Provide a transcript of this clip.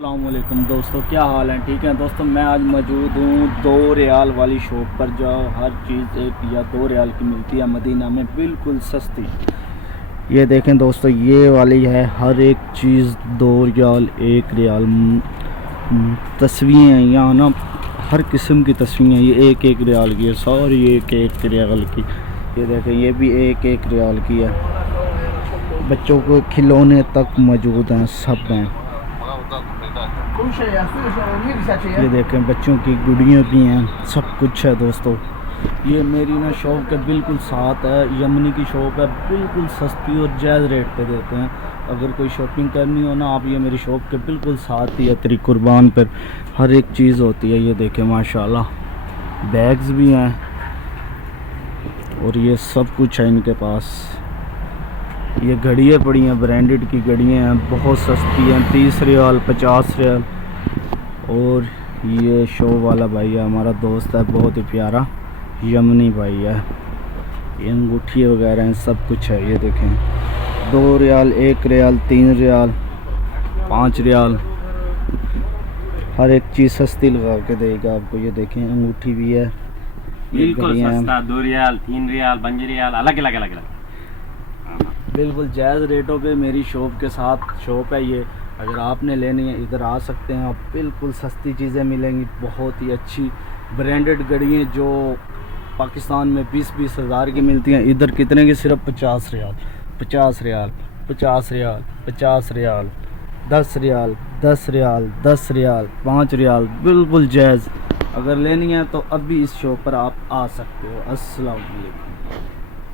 अस्सलाम वालेकुम दोस्तों, क्या हाल है? ठीक है दोस्तों, मैं आज मौजूद हूँ 2 रियाल वाली शॉप पर, जो हर चीज़ 1 या 2 रियाल की मिलती है मदीना में, बिल्कुल सस्ती। ये देखें दोस्तों, ये वाली है, हर एक चीज़ 2 रियाल 1 रियाल। तस्वीरें हैं यहाँ ना, हर किस्म की तस्वीरें हैं। ये 1-1 रियाल की है, सारी 1-1 रियाल की। ये देखें, ये भी 1-1 रियाल की है। बच्चों को खिलौने तक मौजूद हैं, सब हैं। ये देखें, बच्चों की गुड़ियाँ भी हैं, सब कुछ है दोस्तों। ये मेरी ना शॉप के बिल्कुल साथ है, यमनी की शॉप है, बिल्कुल सस्ती और जायज़ रेट पे देते हैं। अगर कोई शॉपिंग करनी हो ना, आप ये मेरी शॉप के बिल्कुल साथ ही है। तेरी कुर्बान पर हर एक चीज़ होती है। ये देखें माशाल्लाह, बैग्स भी हैं और ये सब कुछ है इनके पास। ये घड़ियाँ पड़ी हैं, ब्रांडेड की घड़ियाँ हैं, बहुत सस्ती हैं, 30 रियाल 50 रियाल। और ये शो वाला भाई है, हमारा दोस्त है, बहुत ही प्यारा यमनी भाई है। ये अंगूठी वगैरह हैं, सब कुछ है। ये देखें, 2 रियाल 1 रियाल 3 रियाल 5 रियाल, हर एक चीज़ सस्ती लगा के देगा आपको। ये देखें, अंगूठी भी है, बिल्कुल सस्ता, 2 रियाल 3 रियाल 5 रियाल, अलग अलग अलग अलग, बिल्कुल जायज़ रेटों पे मेरी शॉप के साथ शॉप है ये। अगर आपने लेनी है, इधर आ सकते हैं आप, बिल्कुल सस्ती चीज़ें मिलेंगी, बहुत ही अच्छी ब्रांडेड घड़ियाँ जो पाकिस्तान में 20-20 हज़ार की मिलती हैं, इधर कितने की? सिर्फ 50 रियाल 50 रियाल 50 रियाल 50 रियाल 10 रियाल 10 रियाल 10 रियाल 5 रियाल, बिल्कुल जायज़। अगर लेनी है तो अभी इस शॉप पर आप आ सकते हो। अस्सलाम वालेकुम।